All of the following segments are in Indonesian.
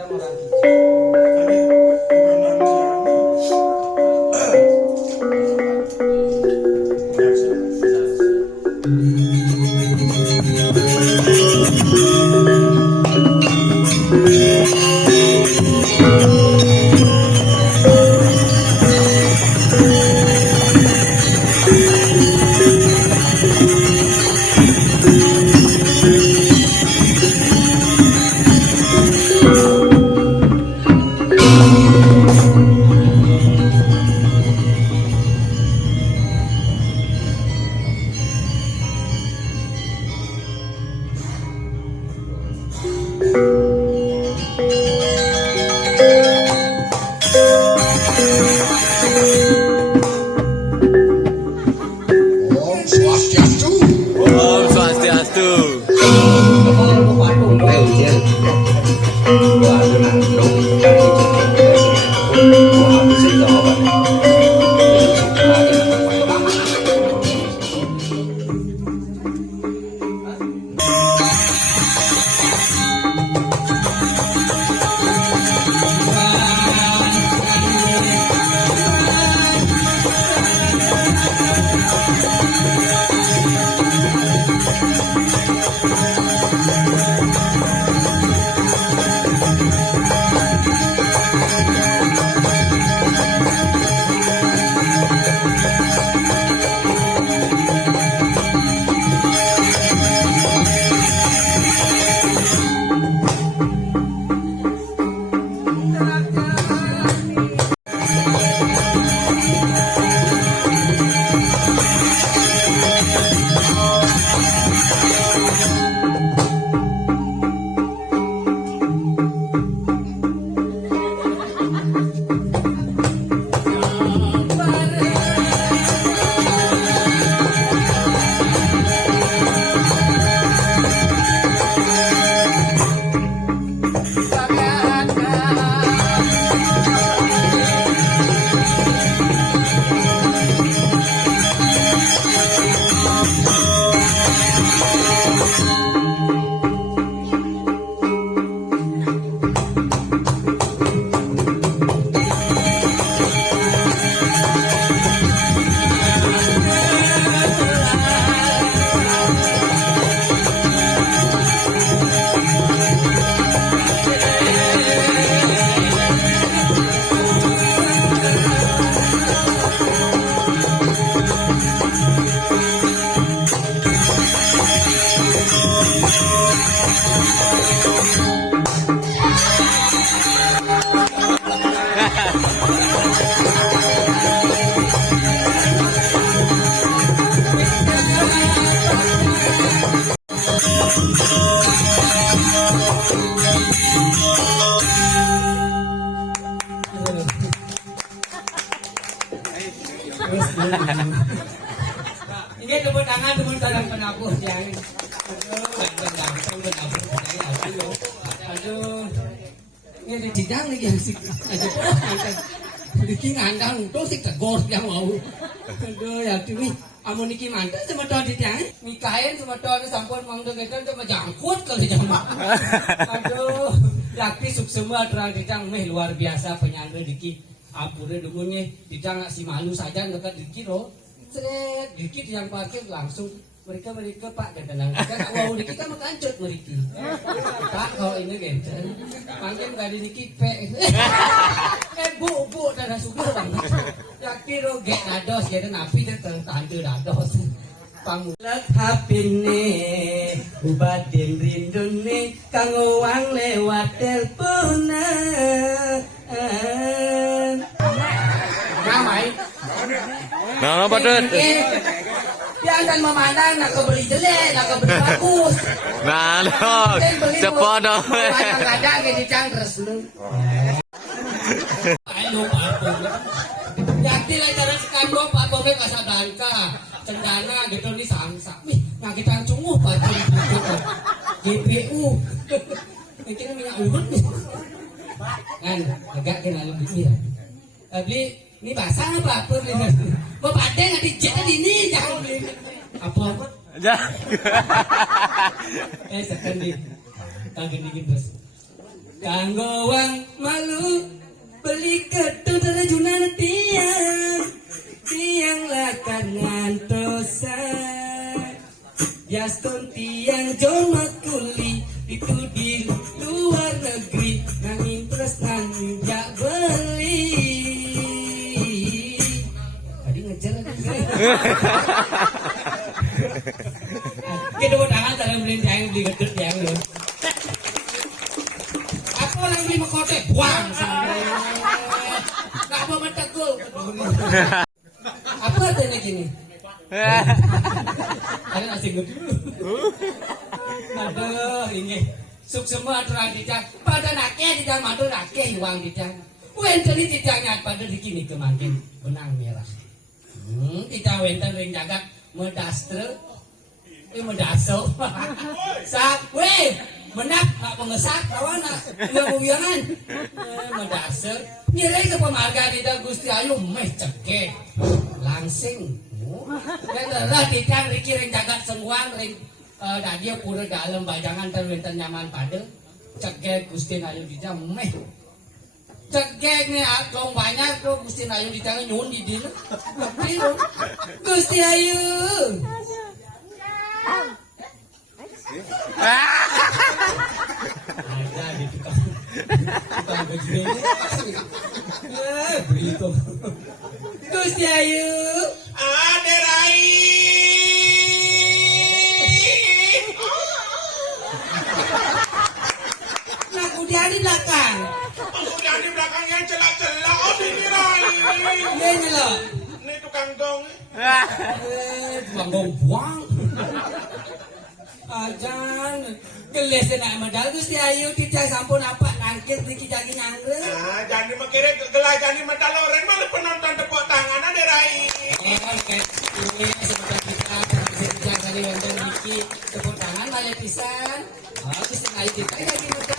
kita orang Om Swastiastu. Ini tepuk tangan teman saudara penabur yang aduh ini ada jidang lagi yang sih aja bikin andang tuh sih tegor yang mau aduh ya tuh amun niki mantan sama tuh di tiang mikain sama tuh sampun mangga kita tuh majangkut kali jama aduh yakti suksema terang ditang meh luar biasa penyangga diki apure dumunye ditang si malu saja nggak dikiro seret dikit yang parkir langsung mereka pak dan kita wow dikit kita makancut mereka pak kalau ini gitu panggil nggak ada dikit bu dan suka banget yakti ro get dados get napi dan tante dados pangulak hapine ubatin rindune kang uang lewat teleponan namai Nah, apa tuh? Yang kan memandang nak beli jelek, nak beli bagus. Nah, dong, cepat dong. Kadang-kadang jadi cangkres lu. Ayo apa? Jadi lah cara sekarang apa mereka sadangka cendana gitu ni sangsa. Nih, nak kita cunguh pacun GPU. Mungkin minyak urut nih. Kan, agak kena lebih ya. Beli ini basah apa nih? Bapak ada nggak di ini jangan beli apa? Jangan. Sekali kagak dikit bos. Kanggo wang malu beli ketut rajunan tiang lakan ngantosan Yaston tiang jomat kuli itu di luar negeri nanging tresnan jak beli tadi ngejar kita buat tangan cara beli tiang beli ketut tiang loh aku orang beli makote buang nggak mau mentegul apa adanya gini ada nasi gede aduh ini suk semua aturan dijang pada nake dijang madu nake uang dijang wenten ini dijangnya pada di kini kemarin benang merah dijang wenten ring jagat medastre medaso sak weh menak nak pengesak kawana nggak uyangan medastre nilai ke pemarga tidak Gusti Ayu meh cekek langsing lah dijang riki ring jagat semua ring dia pura dalam bajangan terwenten nyaman pada cekek Gusti Ayu dijang meh cekek nih atlong banyak tuh Gusti Ayu dijang nyun di dina Gusti Ayu ada di tukang begini berito Gusti Ayu ada Rai nah kemudian di belakang udah di belakang yang celak-celak oh ini Rai iya nyelok ini tukang dong tukang dong buang ajan geles nak medal Gusti Ayu dijang sampun apa nangkit niki jagi nyangre jadi makire gelah jadi medal orang malah penonton tepuk tangan ada Rai oke ini sebentar kita dijang kali wonten niki tepuk tangan malah pisan Gusti Ayu dijang jagi medal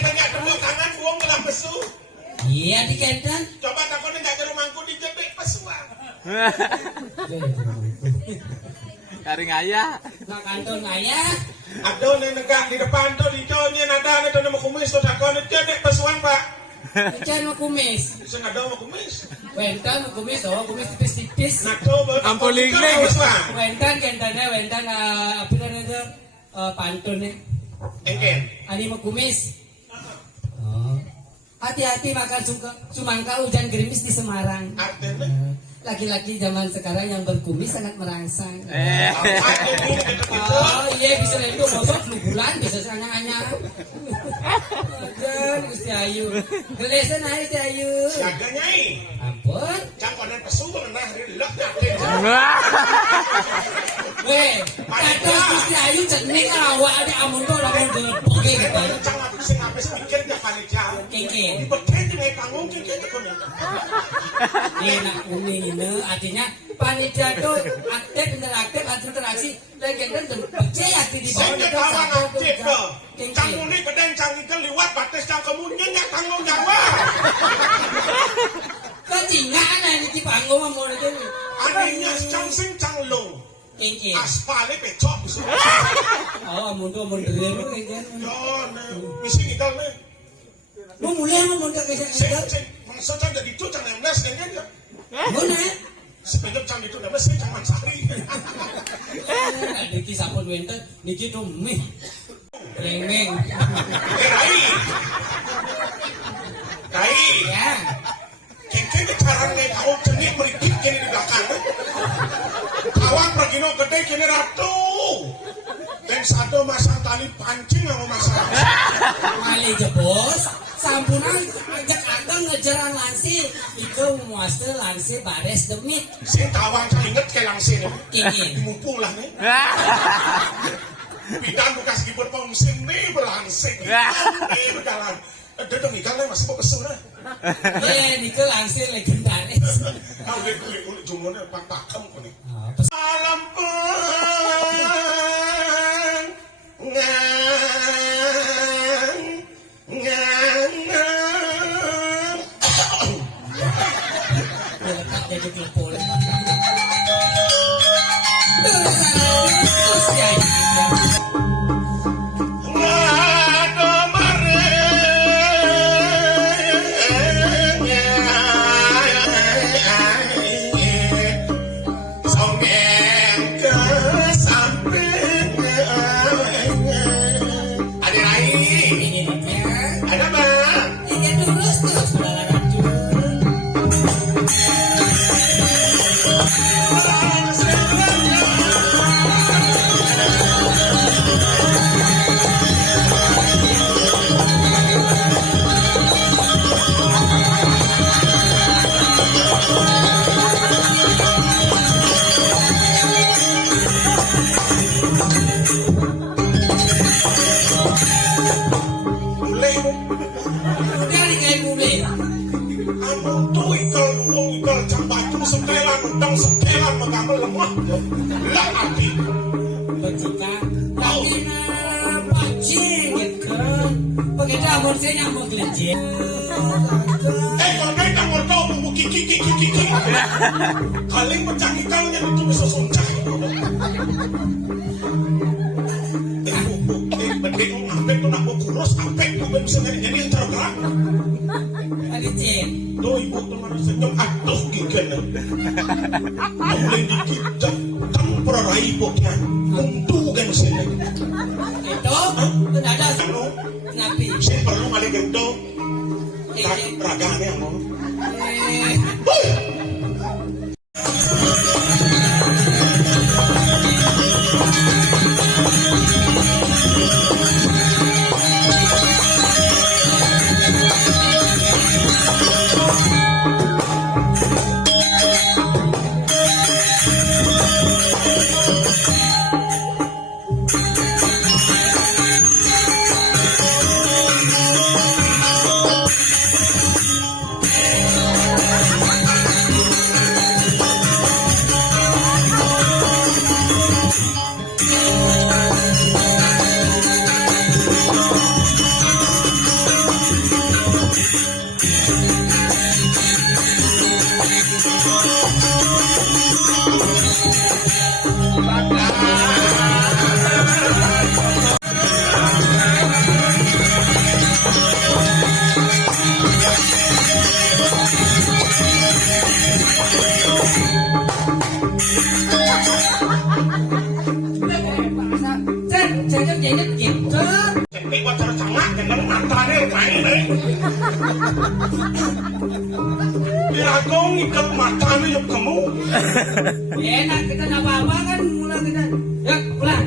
banyak tepuk tangan buang gelah pesu iya di kentan coba takutnya nggak ke rumahku dijepit pesuan Karing ayah. nak kantor ayah aduh nih negak di depan tuh di connya nada nih tuh nama kumis tuh takut nih cedek pesuan pak Ican mau kumis bisa nggak mau kumis wentan mau kumis oh kumis tipis-tipis nah coba Ampun ling-ling. wentan apa namanya pantun nih engken ani mau kumis hati-hati makan sumangka hujan gerimis di Semarang artinya laki-laki zaman sekarang yang berkumis sangat merangsang oh iya bisa itu bosok lu bulan bisa anyang-anyang ajan Gusti Ayu gelesan aja Gusti Ayu siaga nyai ampun cangkonan pesu nah rilek weh kata Gusti Ayu cenik awak ada amun tuh lamun gelepok gitu jangan sing ngapes mikir gak panitia kengking di beken di naik panggung kengking itu enak kuning ini artinya panitia tuh aktif interaktif interaksi dan kita percaya di saya bawah kawan aktif tuh kengking canggung ini kedeng canggung itu liwat batas canggung nyenyak tanggung jawab kan jingan ini di panggung mau lagi adanya cangsing canglung kengking aspalnya pecok oh mundur dulu kengking yo misi kita nih lu mulai mau mundur ke sing sini maksudnya jadi itu cang emnes dengan ya mana sepenjak cang itu nama sih cang mansari niki sampun wenten niki tuh mih remeng Kai ya kengkeng kecaran nih kau cenik merikit kini di belakang kawan pergi no gede kini ratu dan satu masang tali pancing sama masang mali jebos sampunan ajak agak ngejaran langsir itu muasel langsir bares demit sing tawang saya inget ke langsir kengking mumpung lah nih bidang bekas kibut pengungsin nih berlangsing nih berjalan dia dong ikan masih mau kesel lah nikel langsir legendaris kau lihat kulit jumlahnya pak-pakem kau nih alam jadi telepon Kemudian kayak bumi. Anu tuh ikal wong ikal cang batu setelan undang setelan mengambil lemah. Lah ati. Bercita. Tapi na pacing gitu. Pakai dapur saya nyamuk lecet. Kalau kayak tak mau tahu bumbu kiki. Kaling pecah ikalnya itu bisa suncah. Bedek ngambek tuh nak kurus sampai tuh bisa jadi yang tergerak. Lecet. Tuh ibu tuh mana senyum aduh giginya. Mulai dikit kan perai boknya. Untung kan sini. Itu ada Anu, napi. saya perlu kali gento. Raganya mau. Jangan gitu. Jadi buat cara cengak jangan matanya kain deh. Diragong ikan matanya yuk kamu. Enak kita nggak apa-apa kan mulai kita. Ya pulang.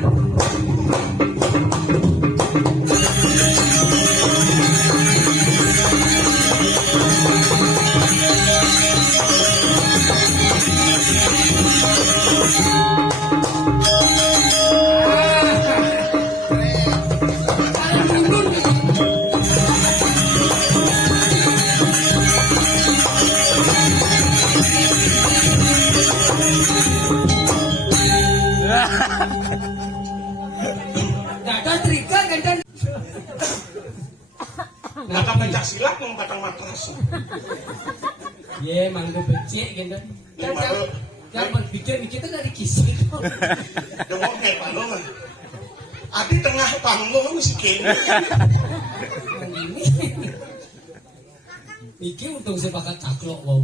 Dadah trika kan. Nggak pencak silat yang batang matras. Ye, mangga becek gitu. Jangan berpikir kita dari kisah itu. Demok kayak palongan. Adi tengah panggung si Kenny. Iki untung saya pakai taklok wow.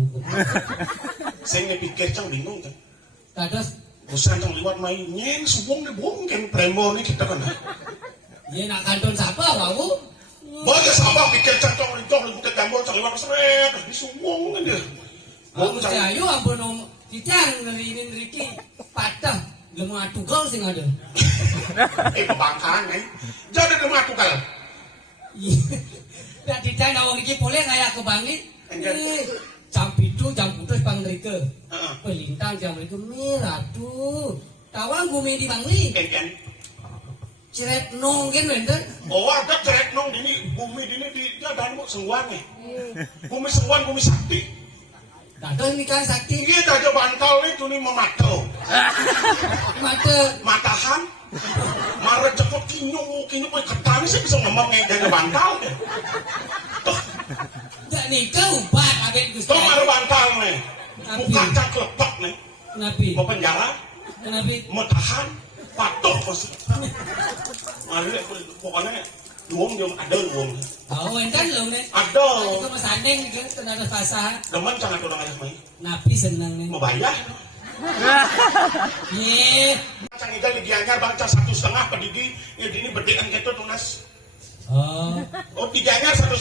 Saya pikir cang bingung kan. Dadah. Bosan cang liwat main nyeng subung deh bung kan premo nih kita kan. Ye nak kanton siapa wow? Banyak sabang pikir cang cang lincong liwat gambar cang liwat seret di subung kan dia. Kamu ayo ampun om. Tijang dari ini Riki patah lemah tukal sing ada. Pembangkang jadi lemah tukal. Dan tijang awang Riki boleh ngayak ke bangit. Jam itu jam putus bang Riki. Pelintang jam Riki merah tuh. Tawang bumi di bangli. Ceret nong kan bener. Oh ada ceret nong ini bumi ini di ada mau sengguan nih. Bumi sengguan bumi sakti. Dadah ini kan sakti. Iya aja bantal itu nih memato. Matahan. Marah cepet kinyo boleh ketani sih bisa ngomong dari bantal. Tak nikah ubat abet Gusti. Tuh marah bantal nih. Bukan cak lepak nih. Kenapa? Mau penjara. Kenapa? Mau tahan. Patuh pasti. Marah pokoknya uang jom ada uang. Oh entar lo nih. Ada. Itu mas andeng kan tenaga pasar. Demen jangan orang ayah main. Napi senang nih. Mau bayar. Ye. Cang igal digianyar bangca 1,5 pedigi ya ini bedekan gitu tunas. Oh 3 anyar 1,5.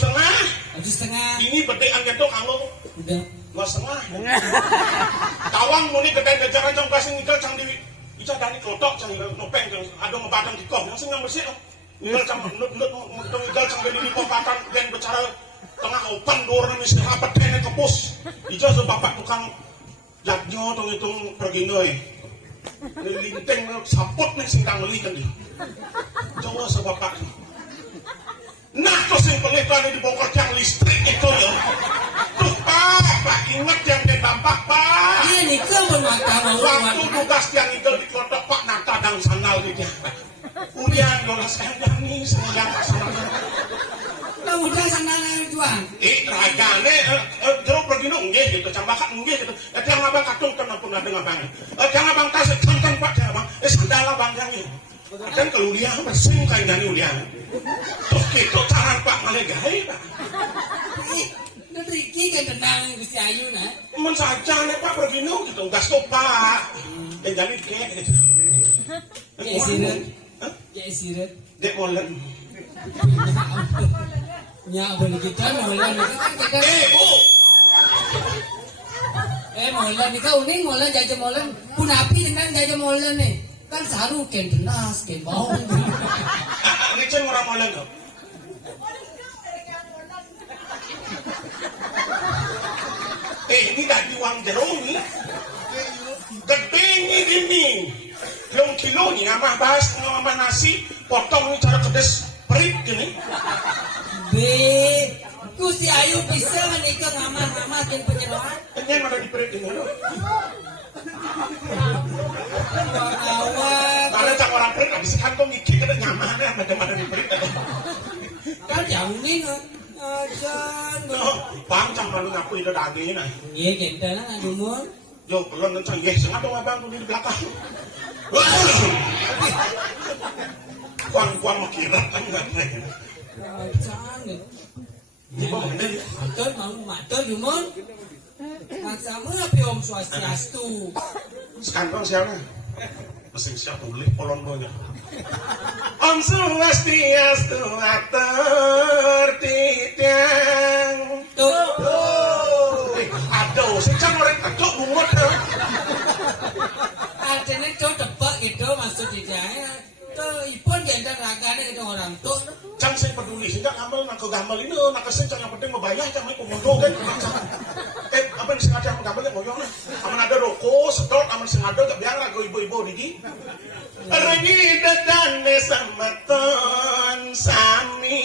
1,5. Ini bedekan gitu kamu Udah 2,5. Tawang muni kedai jajaran cang pasing igal cang di ica dani klotok cang igal nopeng cang ada ngepadang di kong langsung yang bersih. Igal cang igal cang beli di kompatan dan bicara tengah open door nih mesti apa kene kepus. Ica bapak tukang jaknyo tong hitung pergi noy. Linteng sapot nih singkang meli kan dia. Coba sebapak. Nah, terus yang pelitanya dibongkar tiang listrik itu ya. Tuh Pak ingat yang dampak Pak. Iya nih pun mata mau Waktu tugas tiang itu dikelotok Pak nata dan sandal di dia. Ulian dolas kandang nih sayang sama. Kamu udah sana juang. Ragane jeruk begini nggih gitu, cambakan nggih gitu. Tiang abang katung kan pun ada ngabang. Tiang abang tas kan Pak tiang abang. Sandal abang yang ini. Dan kalau dia bersih kain dari ulian. Tuh gitu cara Pak malegai Pak. Riki kan tenang Gusti Ayu nah. Men saja nih Pak begini gitu, gas tuh Pak. Jadi kayak gitu. Ya siret. Ya siret. Dek molen. Nya boleh kita molen kan kita. Bu. Molen ni kau ni molen jaja molen. Punapi dengan jaja molen ni. Kan saru ken tenas ken bau. Ini ceng orang molen kok. Ini daging uang jeruk ni. Gede ini. Long kilo ni ngamah bahas ngamah nasi, potong ni cara kedes perit gini. Gusti Ayu bisa menikah ngamah-ngamah ken penyeroan. Ini mana di perit ini? Awak. Karena cak orang perit habis kan kau mikir kena nyamannya macam-macam di perit. Kan jauhin ajan. Bang cak malu ngaku itu daging ni. Iya kita lah ngumur. Yo belum nanti yes sengaja dong abang tu di belakang. Kuang makirat kan enggak naik. Ajan. Matur jumur. Maksamu api Om Swastiastu. Sekarang siapa? Mesin siap tulis polon bonya. Om Swastiastu atur titiang. Tuh. Aduh, secang orang kacau bungut. Artinya tuh tebak gitu maksud dia. Tuh ipun jantan raganya itu orang tuh. Cang saya peduli sehingga gamal nak gamal ini nak kesencang yang penting membayar cang mai komodo kan. Apa yang sengaja menggambar yang ngoyong lah. Aman ada rokok, sedot, aman sengaja gak biar lagu ibu-ibu digi. Rengi dadane sama ton sami.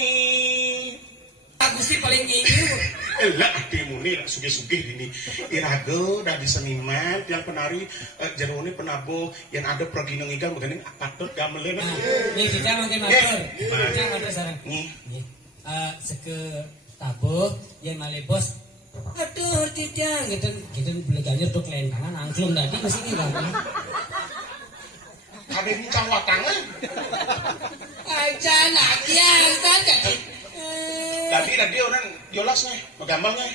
Aku sih paling ingin. Lah hatimu nih lah sugih-sugih ini. Irago dari seniman yang penari jerone penabuh yang ada pergi nengigal begini patut gamelin. Nih kita makin matur. Kita matur sarang. Nih. Seke tabuh yang malebos. Aduh tidak kita beleganya tuh kelentangan angklung tadi masih ini kan. Ada di cawat tangan. Aja lagi ya saja. Tadi orang jolasnya, menggambarnya.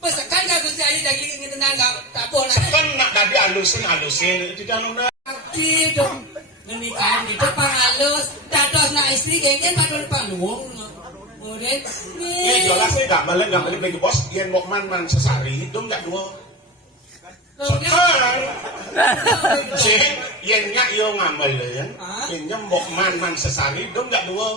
Pesekan gak Gusti Ayu daging ini tenang gak tak boleh. Sekan nak tadi halusin tidak nuna. Aki dong. Menikahan itu pangalus. Dados nak istri gengen padahal panuwong. Kemudian Ini jolasnya gambarnya bagi bos. Yang mau man sesari, dong gak dua. Sekarang, sih, yang nyak yo ngamalin, yang nyembok man sesari, dong gak dua.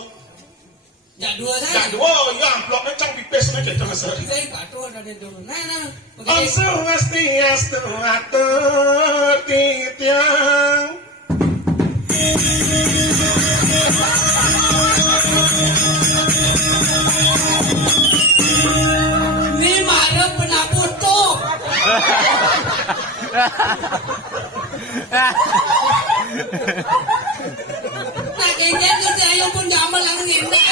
Jak dua saja. Jak dua, ya amplopnya cang pipis aja terus. Saya patuh dari dulu. Nah. Om Swastiastu atur titiang. Ini mana penabuh tuh. Nah kayaknya Gusti Ayu pun jamal lang nginda.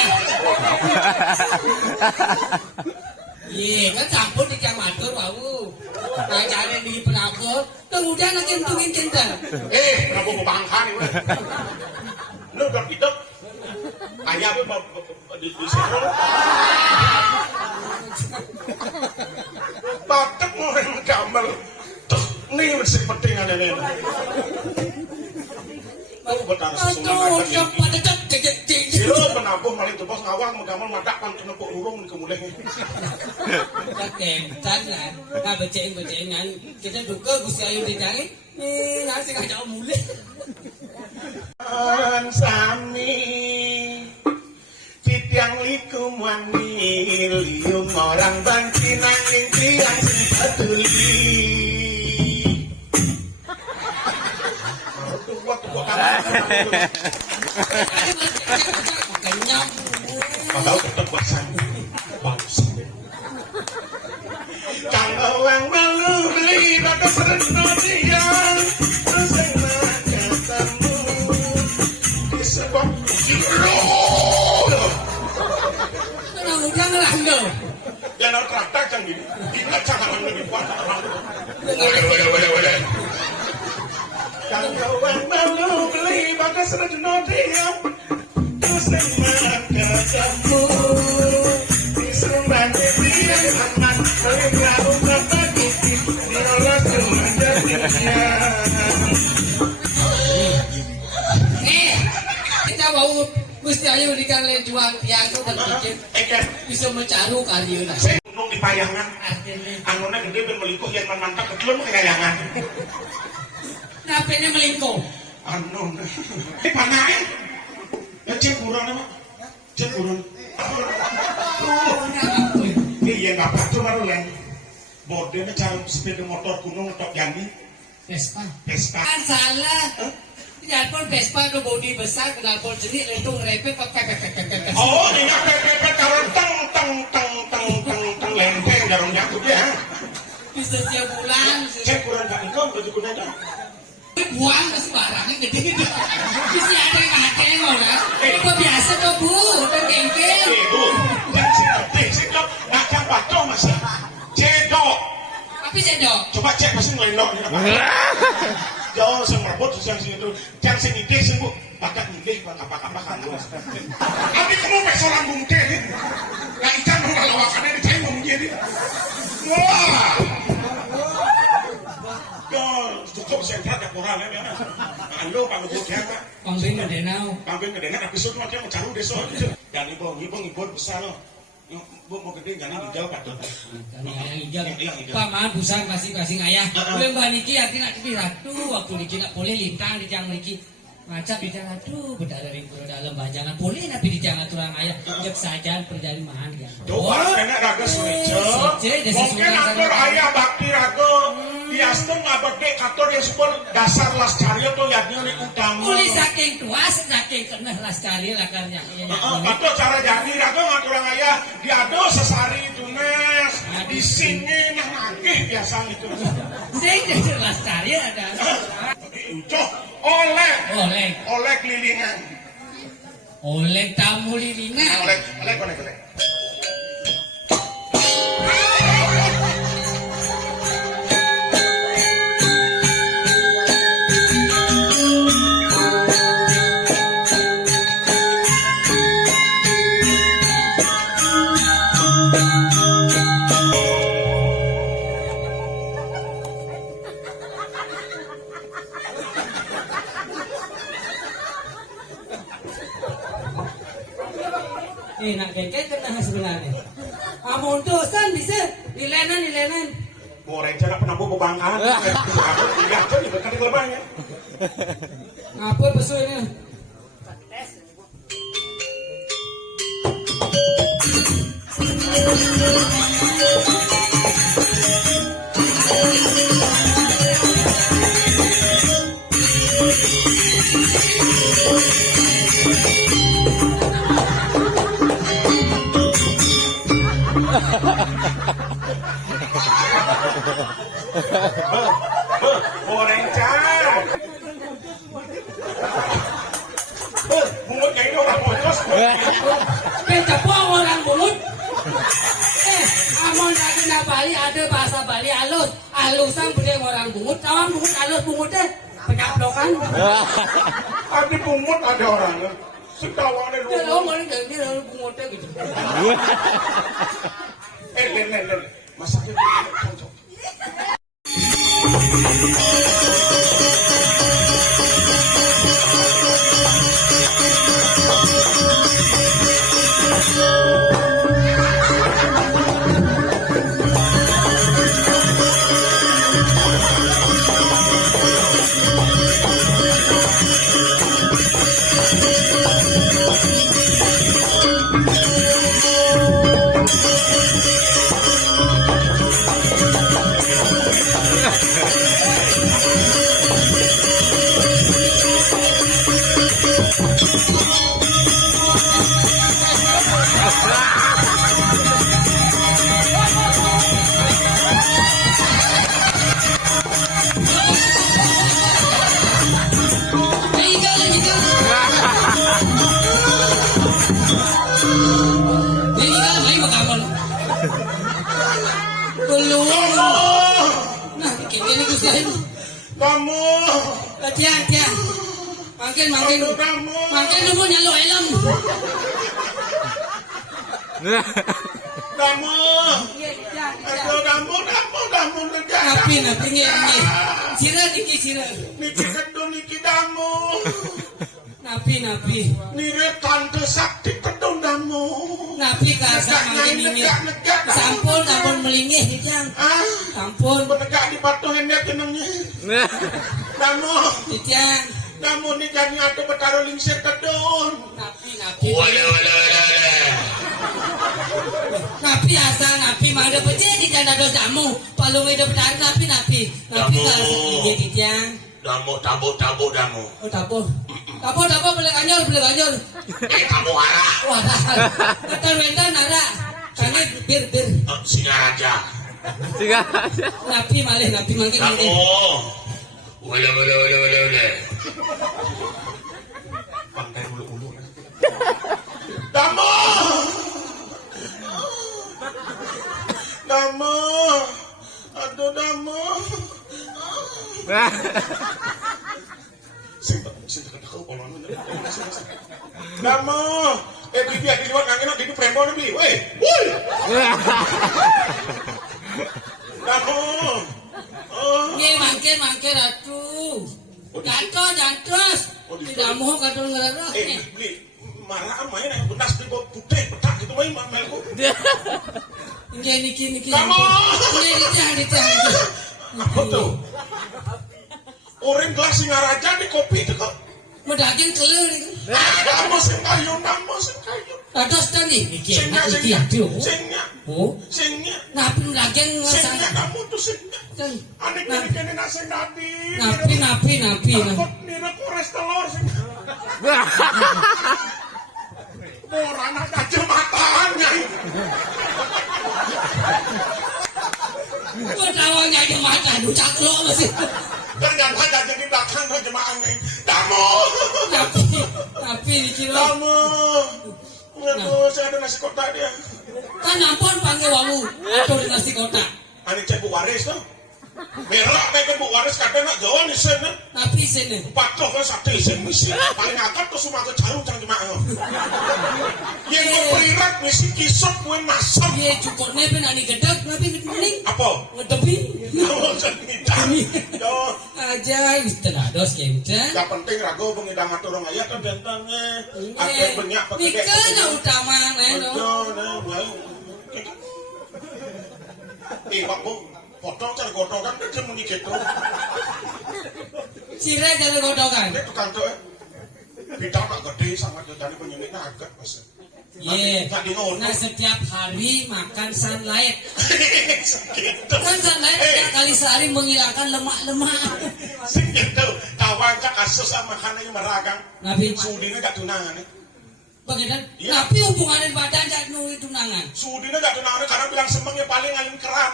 Iya kan campur di yang matur bau. Nah cari di penabuh. Kemudian nak kentungin cinta. Penabuh bangkan ini. Lu udah hidup. Ayah pun di sekolah. Batak mau yang gambar. Ini masih penting ada ini. Aduh, yang pada cek. Silo penabuh malah itu bos ngawang menggambar madak pan kenepuk urung kemudian. Kentan lah. Nah beceng-becengan. Kita duka Gusti Ayu dicari. Nasi kacau mulai. Sami Citiang likum wani lium orang banci nanging tiang sing peduli. Tua kamu. Kenyang. bangsa. Bangsa. Kang awang malu beli batas reno dia. Senang ketemu di sebuah Tenang ujang lah ndo. yang harus traktak cang gini. Kita jangan lebih kuat orang. Boleh. Kang awang malu beli batas reno dia. Senang ketemu di sebuah dia. Aman beli kata gigi. Nyolah semuanya dia. Kita mau Gusti Ayu di kang lain juang tiang tuh berpikir bisa mencaru kali lah. Saya nung dipayangan, anuna gede ben melingkuh yang mantap kecil mah kayangan. Kenapa ini melingkuh? Anu, panai. Ya cek kurang apa? Cek kurang. Iya nggak apa tuh baru lain. Modelnya cara sepeda motor kuno untuk ganti. Vespa. Vespa. Kan salah. Kenalpon Vespa ke bodi besar, kenalpon jenis itu ngerepet pepepepepepep. Oh, ini pepepep karena teng lempeng jarum jatuh ya. Bisa tiap bulan. Cek kurang tak engkau baju kunanya. Buang masih barangnya gede-gede. Bisa ada yang ngake orang. Itu biasa tuh bu, udah kengkeng. Ibu, jangan sih dok, akan batu masih. Cedok. Tapi cedok. Coba cek masih ngelendok. Jauh semerbot yang sini itu, yang sini ide sih bu, pakai ide, apa kan lu. Tapi kamu besok lambung teh, nggak ikan melawakannya di cahaya menjadi. Wah, yo cukup sentrat ya kurang ya, alo panggung dia kan. Panggung ngedenau. Panggung ngedenau, tapi sudah dia mau cari desa itu. Dan ibu besar loh. Bu mau gede jangan hijau patut. Kami ayah hijau. Paman busang kasih ayah. Boleh mbak Niki artinya nanti ratu waktu Niki nak boleh lintang di jangan Niki. Macam di jangan tuh beda dari pura dalam jangan boleh tapi di jangan turang ayah. Jek saja perjalanan mahal ya. Doa kena raga suijo. Mungkin atur ayah bakti raga. Biasa nggak berdek kator yang super dasar lascari atau yadnya ni utama. Boleh saking tua saking kena lascari lakarnya. Kator cara jadi raga ngaturang ayah. Diado sesari tunas. Di sini nah nagih biasa itu. Sing jadi lascari ada. Ucoh oleh kelilingan. Oleh tamu lilingan. Oleh. Nak kengkeng kena sebenarnya. Amun tuh san bisa dilenan. Boleh cara penampu bebangkaan. Aku tidak tahu juga kan kelebahnya. Apa pesu ini? Goreng car. Bungut kayak ini orang bocos. Pencepong orang mulut. Amun lagi na Bali ada bahasa Bali halus. Halusan bude orang bungut. Kawan bungut halus bungutnya penyaplokan. Ada bungut ada orangnya. Sekawannya lu. Dia lo mau jadi lalu bungutnya gitu. Len. Masaknya cocok. lu. Kamu. Nah, kene Gusti Ayu. Kamu. Tiang. Mangkin. Aduh, kamu. Mangkin lu nyalo helm. Kamu. Iya, tiang. Aduh, kamu dekat. Napi nge. Sira niki sira. Niki kedua niki damu. Napi. Nire tante sakti kedua damu. Napi kasa mangkin ini. Sampun melingih tiang. Ah, Sampun. menegak di batu hendak jenengnya. Damu. Tiang. Damu ni jadi ada bertaruh lingsir kedua. Napi. Wala. Napi asal napi mah ada pecah di janda dos jamu. Palu ada benar napi. Napi kasa ini tiang. Damu. Oh tapo boleh kanjol. Kamu arah. Wah, kata wenda nara. Kane bir. Singaraja. Napi mangkin. Kamu. Wala. Pantai ulu. Damu. Aduh damu. Sing tak kau polon. Damu. Bibi di luar ngangin di prembo bi. Woi. Damu. Nggih mangkin atuh. Jantos. Tidak mau kadang ngerarah. Beli marah main yang benas di bawah putih petak gitu main mamelku. Nggih niki. Kamu. Nggih di Apa tuh? Orang gelas Singaraja di kopi itu kok. Medaging keleur iki. Kamu sing kayu. Dados ta nih iki. Singnya. Oh, Singnya. napi medaging Singnya kamu tuh singnya. kan. Adik kene nak sing nabi. Napi. Takut nina kores telur sing. Orang anak jematannya. Gua tawanya aja mata ducak lo masih. Ternyata jadi di belakang tuh jemaahnya. Damu. Napi iki lo. Damu. Aduh, saya ada nasi kotak dia. Kan ampun panggil wamu. Tuh nasi kotak. Ani cek Bu Waris tuh. Merah kayak Bu Waris kadang nak Jawa nih sen. Napi sini. Patuh kan satu isen misi. Paling akar tuh cuma ke jarum cang jemaah. Yang keperirat misi kisok kue masak. Iya cukup nebe nani gedek napi mending. Apa? Ngedepi. Oh, ngidang. Yo, Aja wis tenados kente. yang penting rago pengidang aturung ayat kan bentangnya. Ada banyak pakai. Nikahnya utama no. Pak Bu, potong cara gotokan kan dia muni gitu. Sire jadi godokan. Ini tukang tuh, bidang tak gede sangat jadi penyanyi agak mas. Iya. Tadi ngono. Nah setiap hari makan sunlight. Segitu. Kan sunlight tiga kali sehari menghilangkan lemak-lemak. Segitu. Kawan cak kasus sama makanan yang meragang. Nabi Sudina gak tunangan nih. bagaimana? Iya. Tapi hubungan badan jak nui tunangan. Sudina gak tunangan karena bilang sembangnya paling ngalim keran.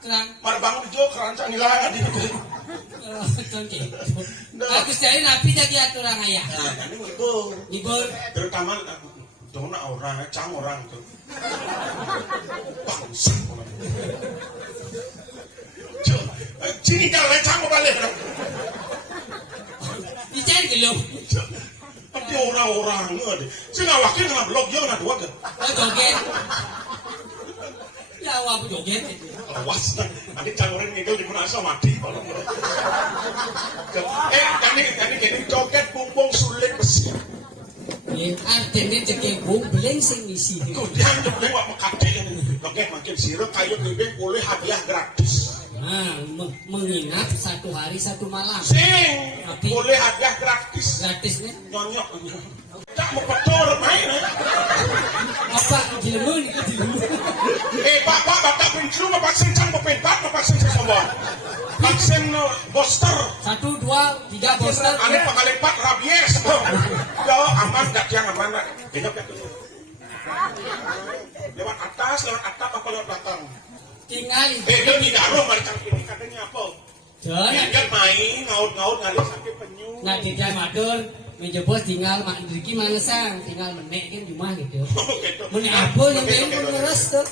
Kerang. Marbang di Jo keran cak ngilangan di itu. Oke. Aku saya napi jadi aturan ayah. Nah, ini libur. Libur. Terutama dona orang, cang orang tuh. Bangsa orang. Sini jalan cang balik. Dicari gelap. Tapi orang-orang ada. Saya nggak wakil nggak blog dia nggak dua kan. Oh joget. Ya wah joget itu. Awas nanti cang orang ngigel di mana asal mati kalau. Kani joget bumbung sulit besi. Artinya cekebung beleng sing isi. Tuh dia nyoba wak mekade ini. Oke makin sirup kayu gede boleh hadiah gratis. Nah, menginap 1 hari 1 malam. Sing Tapi- boleh hadiah gratis. Gratisnya Nyonyok. Tak mau petor main. apa? Jilemu nih jilemu. Bapak pincu bapak sencang bapak bapak sencang semua. Vaksin booster. 1, 2, 3 poster. Ane pangalepat rabies. Ya aman gak yang aman. Genap ya. Lewat atas, lewat atap apa lewat belakang? Tinggal. Dia di dalam macam ini katanya apa? Jangan. Dia main ngaut-ngaut ngalir sakit penyu. Nah tidak matur. Meja bos tinggal mak Riki mana sang tinggal menek kan cuma gitu. Gitu. Menek apa yang main pun ngeres tuh.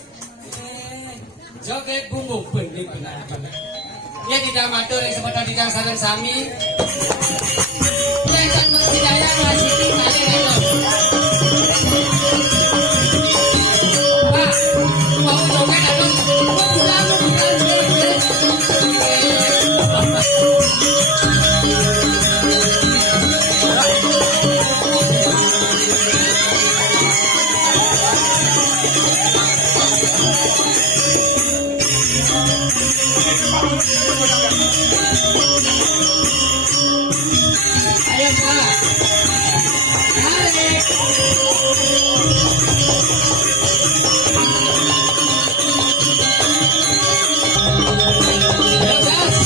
Joget bumbung bening benar benar. Ya tidak matur yang seperti tidak sadar sami. Lengkap menghidayah masih tinggal yang Pak, mau joget atau pulang. Ayo Pak. Tarik. Ayo gas.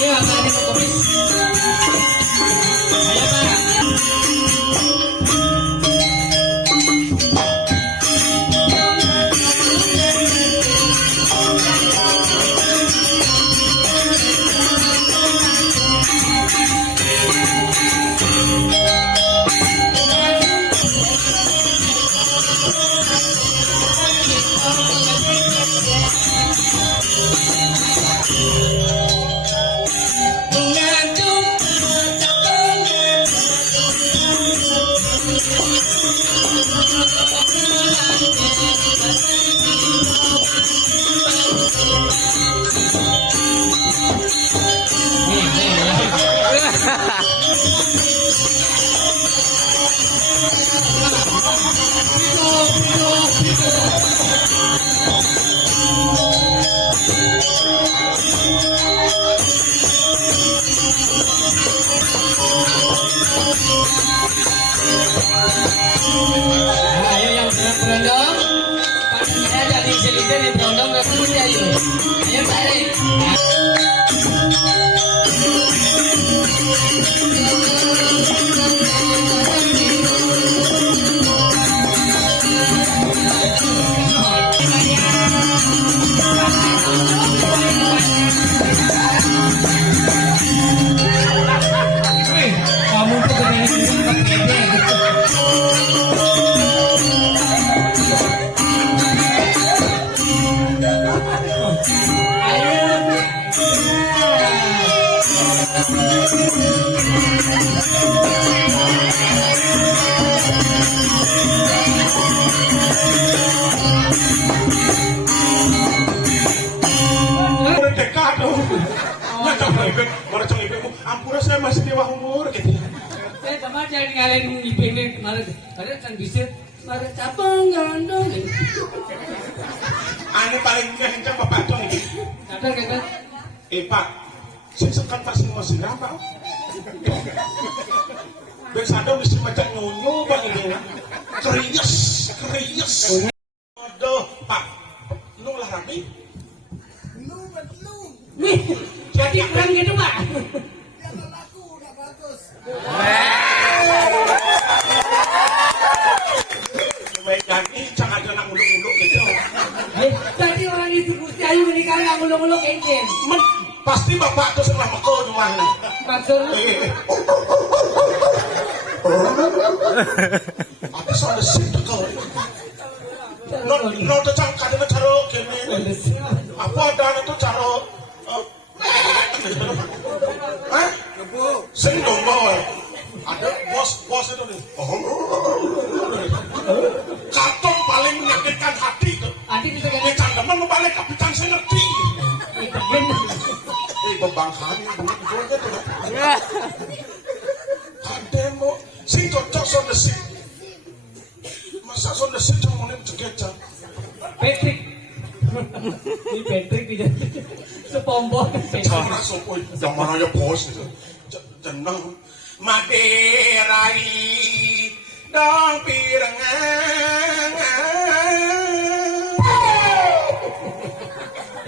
Iya, Pak, ini mau komis. Ayo Pak. Ayo yang berondong. Saya dari seliter di berondong nggak kumpul ayo. Ayo tarik. Kamu tuh kebanyakan Merdeka tuh. Macam ibu, ampura saya masih di bawah umur gitu. saya sama jangan ngalahin ibene kemarin. Karena kan bisa mari capung gandong. Ane paling kencang bapak tuh ini. Kadang kata Pak, saya sekan pasti masih apa? Besado mesti macam nyonyo bang ini. Krius. Aduh, Pak, lu lah rapi. wih, jadi kurang gitu Pak. Jadi jangan ada nak muluk-muluk gitu. Tadi orang itu Gusti Ayu menikah nggak ngulung-ngulung engken. Pasti bapak tuh setelah meko rumahnya. Maksud Apa soal sih kau? No tuh cang kadang caro kene. Apa ada tuh caro? Hah? Sing dong boy. Ada bos itu nih. Katong paling menyakitkan hati tuh. Adik bisa Ini candeman mau balik kapitan saya ngerti. ganti. Bebangkang begitu aja tuh. Kadang mau sing cocok son desi. Masa son desi cuma mau cegat. Patrick. Ini Patrick tidak. Sepombong. Cara sopo yang mana ya bos itu. Jeneng Maderai dong pirengan.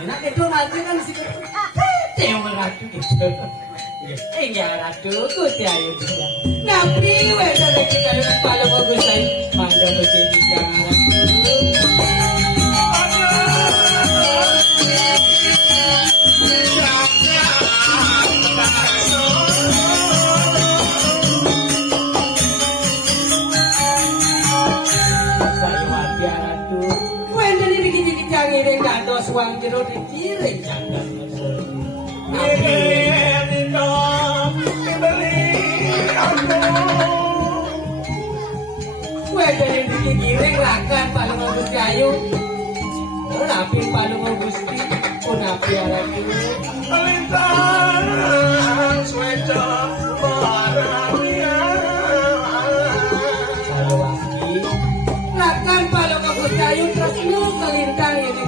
Enak itu nanti kan si Dewa Ratu gitu. Enggak Ratu, Gusti Ayu juga. Ngapri wes ada kita dengan paling bagus saya. Mangga begini jangan Ratu. wang jero dikiring jangan. Kue dari dikiring lakan paling Gusti Ayu. Napi paling Gusti pun napi arah ini. Melintang sweta marahnya. Salawaki. Lakan paling Gusti Ayu terus lu kelintang ini.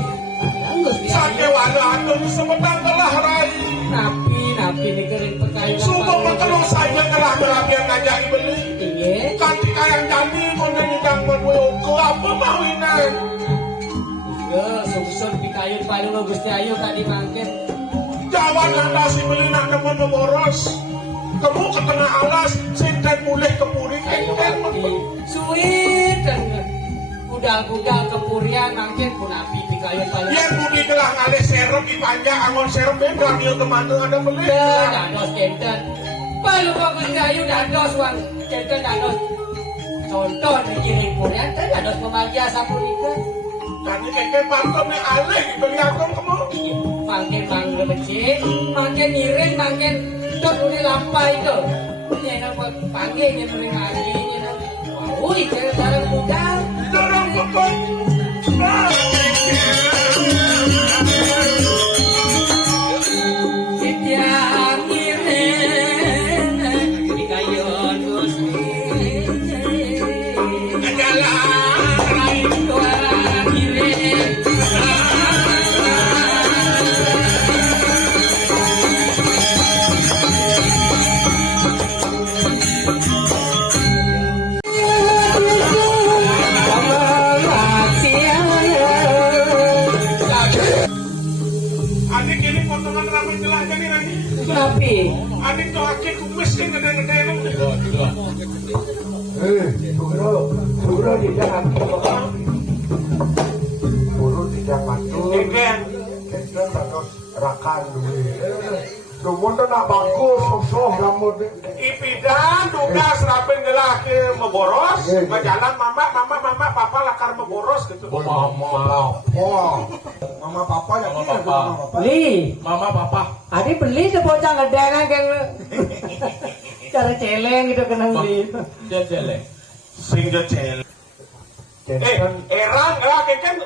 Gusti Ayu. Sake wala atom sebentar telah rai. Napi ini kering perkayaan. Sumpah bertelur saja kalah berapian ngajak beli. Iya. Kanti kayang jadi konen idang berdua apa mawinan. Iya, sungsun pikayun paling Gusti Ayu tadi mangkin. Jawan anda si beli nak teman memboros. Kamu ke tengah alas, sinten mulai kepuri kenten. Suwit dan budal-budal kepurian mangkin pun api pikayun paling. Yang budi telah ngalih serem di panjang angon serem beda dia kemana ada beli. Ya, dados kenten. Paling Gusti Ayu dados wang kenten dados. Contoh dikiring purian, dados pembagia sapunika. Tadi keke pantun nih alih beli atom kamu. Makin bangga becik, makin ngiring, makin dot udah lampai itu. Ini nak panggil ni mereka lagi ni. Wah, cara cara muda. Dorong pokok. Setiap ngiring, dikayun Gusti. Jalan. Tua ngiring. Adik ini potongan rambut celahnya nih lagi. Tapi Adik tuh akhir kumis kan gede-gede emang. Sugro tidak matur. Guru tidak matur. Keken. Keken terus rakan duwe. Rumon tuh nak bagus, sosoh rambut. Ipidan tugas rapin gelah ke memboros. Berjalan mama papa lakar memboros gitu. Mama papa yang ini mama papa. beli, Mama papa. adik beli sebocah ngedengan kan cara celeng gitu kena beli. Jele. Sing jele. Keken Erang lah keken.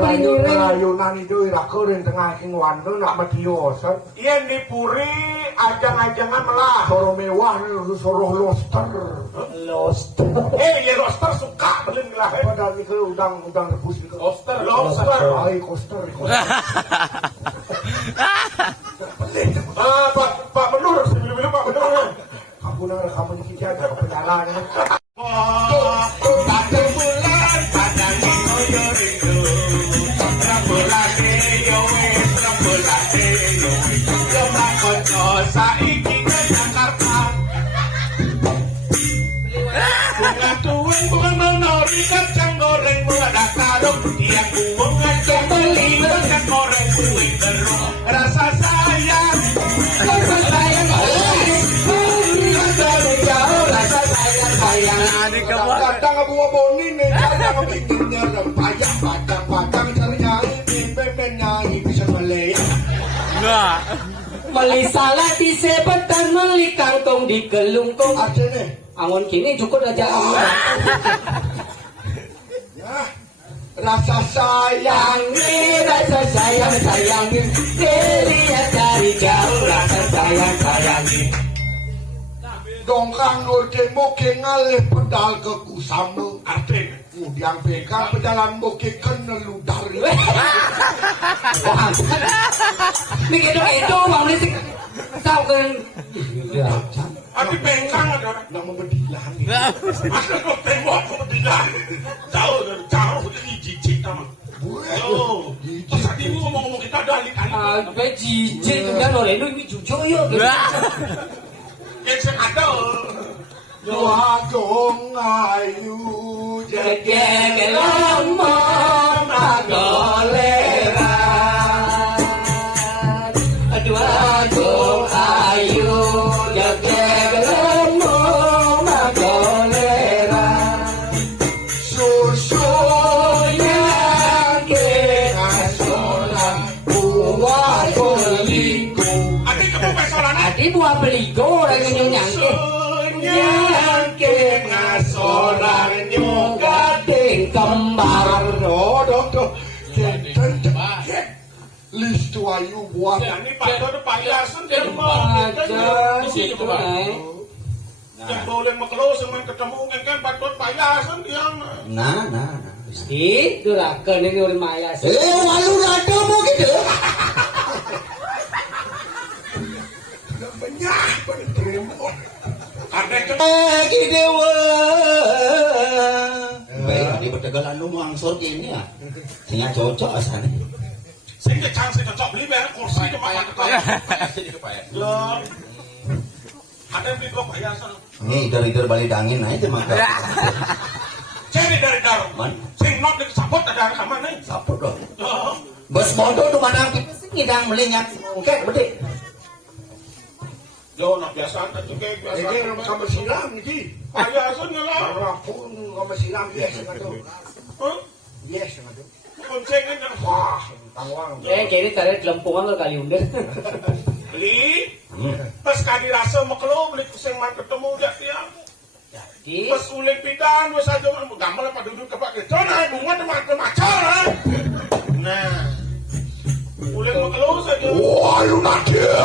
rayunan itu irakurin tengah kingwan tuh nak matiosan. Iya dipuri ajang-ajangan melah. Soro mewah nih, soro loster. Iya roster suka beli lah. Padahal itu udang rebus itu. Lobster. Ay, koster. Pak Menur, sebelum Pak Menur. Kamu nang kamu kita ada kepedalan. Pada bulan pada ngoyo rindu. Rambulane yo wis rambulane yo. Coba konco saiki ke Jakarta. Bunga tuwing bunga menori kacang goreng muda karung. Yang buang kacang beli kacang goreng tuwing terung. Rasa sayang. Rasa sayang. Rasa sayang. Adik kamu. Kadang abu aboni nih, kadang bikinnya rempayah, padang caranya ini pepenya bisa meleyak. Enggak. Beli salah di sebetan, beli kangkung di kelungkung. Aja nih, Angon kini cukup aja angon. ya. Rasa sayang, Rasa sayang dilihat dari jauh. Rasa sayang dongkang nur tembok ngalih pedal ke kusamu. Artinya. Kemudian pegang pedalan bukit kenelu dari. Nih itu bang lisik. Tahu kan? Tapi bengkang ada orang. Nama bedilan. Ada kok tembok kok tidak. Jauh jadi jijik sama. Oh, pas tadi ini ngomong-ngomong kita dalik kan. Apa jijik tuh kan orang ini jujur yuk. Yang ada. Doa dong ayu Jege lemon magolera. Aduh ayu jege lemon magolera. susunya Susunya buah beligo orang nyangke. Nyangke ngasorang Gading kembar. Dok. List tu ayu buat. Ini pada payasan dia Aja gitu nih. yang boleh maklo semen ketemu kan patut payasan dia. Nah. Itu lah ini orang maya sih. Malu rada mau gitu. Banyak terima. Ada Lagi dewa. Baik, di Tegal anu mangsor gini ya. Tinggal cocok asane. sehingga chance cocok beli merek kursi ke payah ke lo ada yang beli kok payasan Ini dari balik angin aja maka. cari dari dalam Man, sing not disapot ada kamar nih saput dong. Bos bodoh tuh mana ngidang melinya. Oke, betul. yo nak biasa tak juga biasa Ini orang sama silam nih. payasan lah Rapun sama silam yes ngadu. Yes ngadu. konsengan yang Wah, tawang. Kayaknya tadi lempungan kali udah. beli pas kadi rasa maklo beli kuseng man ketemu dia tiang Jadi pas uling pidan wes aja gambar apa duduk ke pak kecil nah bunga teman macam nah uling maklo saja Wah, lu nadia.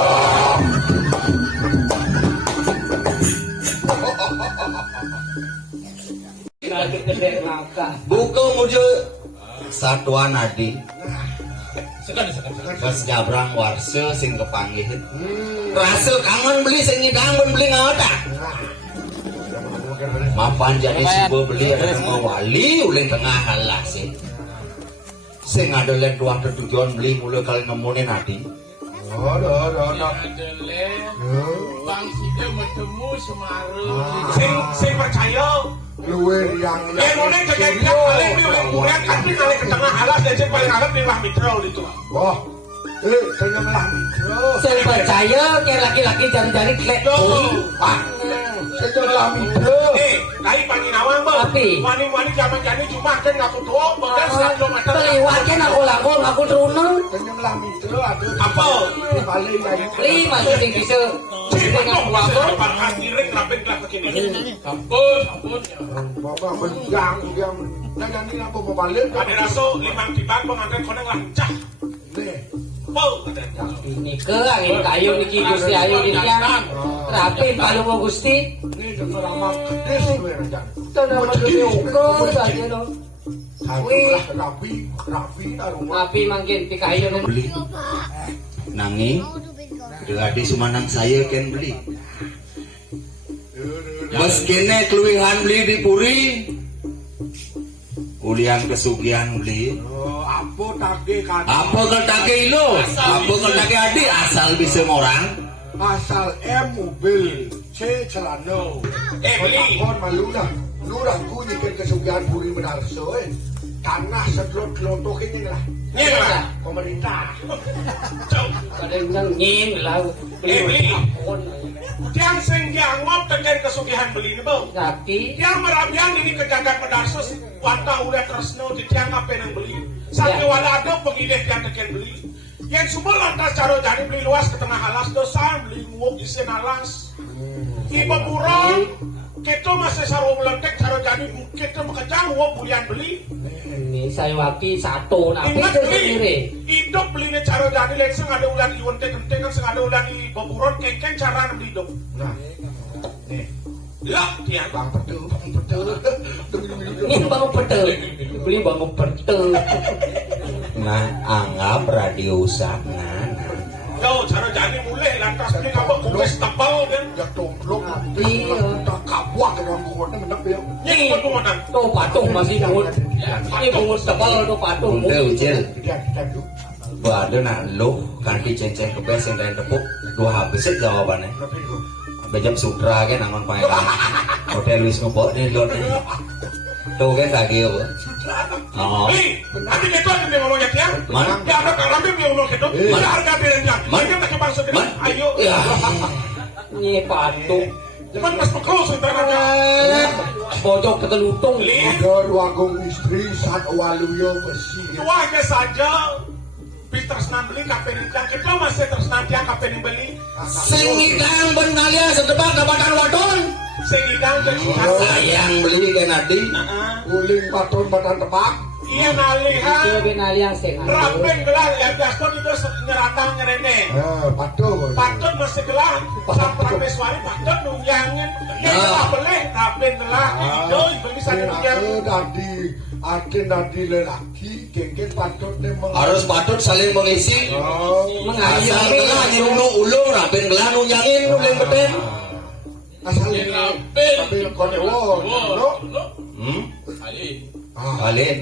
kali gede ngaka. Buka mujo satuan adi. Pas jabrang warse sing kepanggih. Rasa kangen beli sing ngidang beli ngata. Mapan jadi sibo beli ada nama wali uling tengah halas sih. Sing ada lek dua tujuan beli mulai kali nemuin adi. Bang Sida bertemu Semarang. sing percaya Luwer yang mulai kejadian paling ini uling kuliah kan ini kali ke tengah alas dan sing paling alat nih lah mitra itu wah, saya lah mikro. Saya percaya kayak laki-laki jari-jari klek. Saya lah mikro. kali panginawang bang Tapi? wani-wani zaman jani cuma kan ngaku tua bahkan 1 kilometer Terliwatkan aku lakon aku turun. Saya lah mikro ada apa paling lagi. Lima sih bisa. Dengan wakon. Bang Kiring rapin kelas begini Ampun. Bapak menjang dia dan ini apa balik? ada raso 5 tiban pengantin koneng lancah Nih, Pau ada Ini ke angin kayu niki Gusti Ayu di tiang. Rapi palu mau Gusti. ini dengan lama gede sih gue raja. Tanda magede ukur saja dong. Rapi taruh. Rapi mangkin di kayu nih. Beli. Nanging, di Sumanang saya kan beli. Bos kene keluwihan beli di Puri. Kuliah kesugihan beli. apa tage kan Apa ketake lo? Apa ketake adik asal bisa orang? asal mobil C celana beli Kon malu lah. Lu dah ku nyikin kesugihan Puri Menarso tanah setlot-tlotok ini lah. Ini lah. Pemerintah. Ada yang ngin lah. Beli. Akun. Yang sing dianggap dengan kesugihan beli ini bang Tapi yang merabian ini kejagaan pedarsus wanta udah tresno ditiang apa yang beli sampai wala ada pengilih yang tekan beli yang semua lantas caro jadi beli luas ke tengah alas dosa beli nguap di sen alas iba buron kita masih saru melentek caro jadi kita mengejar nguap bulian beli ini saya wapi satu napi ingat itu beli sendiri. hidup beli ini caro jadi langsung ada ulan iwan teken kan ada ulan i baburon kengkeng cara beli hidup Nah, nih. lah tiang Bang betul. Ini bangun petel. Beli bangun petel. Nah, anggap radio sana. Yo, cara jadi mulai lantas beli kapal kumis tebal kan. Ya tomplok. Tapi Tak kabuak dengan bunga mendak ya. Ini buat pemodan. tuh patung masih bungut. Ini bungut tebal tuh patung. Udah ucil. Iya, Ada nak lo kaki cenceng kebes yang dan tepuk dua habis jawabannya. Bejam sutra kan angon pangeran. Hotel Wisnu Pok ni lot ni. Tuh kan kaki apa? Oh. Nanti kita akan ngomongnya tiang. Mana? Ya ada kami yang ngomong gitu. Mana harga diri yang? Mana tak bangsa kita? Ayo. Ya. Ini patung. Cuman pas pekau sebentar aja. Bojok ketelutung. Beli. Ada ruang istri saat waluyo bersih. Tuanya saja. tresnan beli kapen ingkang kita masih tresnan tiang kapen beli. Sing idang benalia sedebak kabatan wadon. Sing idang jadi Sayang beli ke nadi. Uling paton batan tebak. iya nalihan. Benalia sing Rapeng gelar ya gaston itu nyeratang nyerene. Patung. Patut masih gelar. Sampran meswari patut nunjangin. Kita boleh rapen gelar. Itu beli sana nunjang. Dadi agen dadi lelaki genggen patut nemeng. Harus patut saling mengisi. Asal telah nyirungno ulung rapen gelah nunjangin uling beten. Asal Rapen. konewo. Ali. Alin.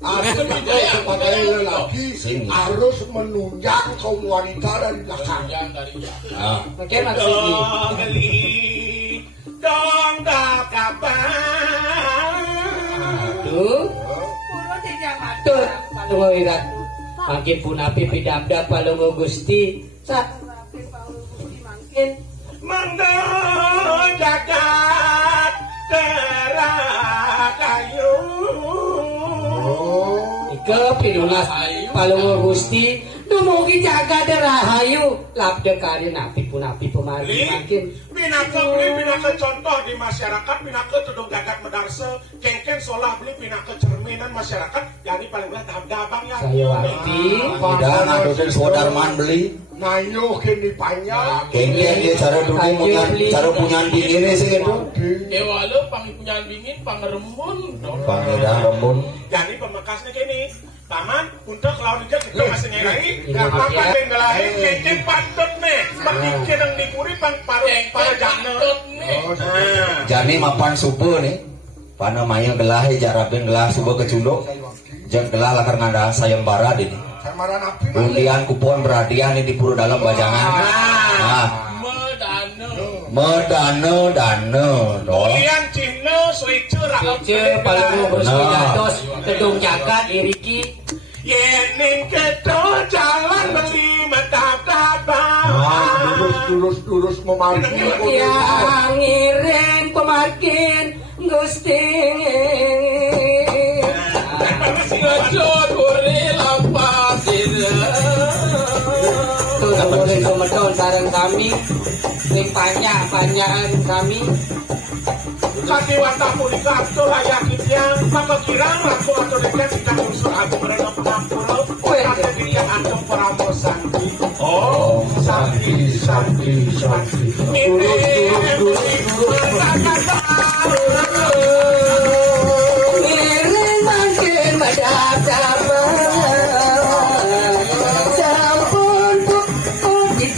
Agen sebagai lelaki harus menunjang kaum wanita dari belakang. Yang dari ya. Ah. Mungkin maksudnya Dong geli. Dong dak kabar. tuh tuh palungo irat makin punapi pidamda palungo gusti sa makin Mangga jagat terakayu. ike pinulas palungo gusti dumugi jaga derahayu labda kari napi punapi pemargi makin Pinaka contoh di masyarakat, pinaka tudung jagat medarse, kengken solah beli pinaka cerminan masyarakat, jadi paling belah tahap dabang ya. saya warti Tidak ngadosin sodarman beli. Nayo kini banyak. Kengken dia cara punya dingin sih itu. Dewa lo pangpunyaan dingin pangrembun. Pangeran rembun. Jadi pemekasnya kini, taman untuk lawan dia kita masih nyerai, gak apa-apa denggelahin, kengken patut nih, makin yang dipuri para jana. Jadi mapan subuh nih. Pana maya gelah jarabin gelah subuh kecunduk. Jeng gelah lakar ngandang sayembara ini. Samaran api. Undian kupon berhadiah nih di puru dalam bajangan. Nah, Medano. medano dong. Kemudian Cina, Switcher, Cece palungo gusti dados gedung jagat iriki Yening kedo jalan beli metap-tapang. Lurus memargi. yang ngiring pemakin gusti Ngejot kuri lapasin. tuh kemudian komedon bareng kami ring panjang-panjangan kami Kaki wata punika itu layak yang maka kirang laku atau dekat kita unsur aku mereka pengampura. Kata dia antum peramosan. Oh, sakti. Ini ngiring makin madap-dap sampun puji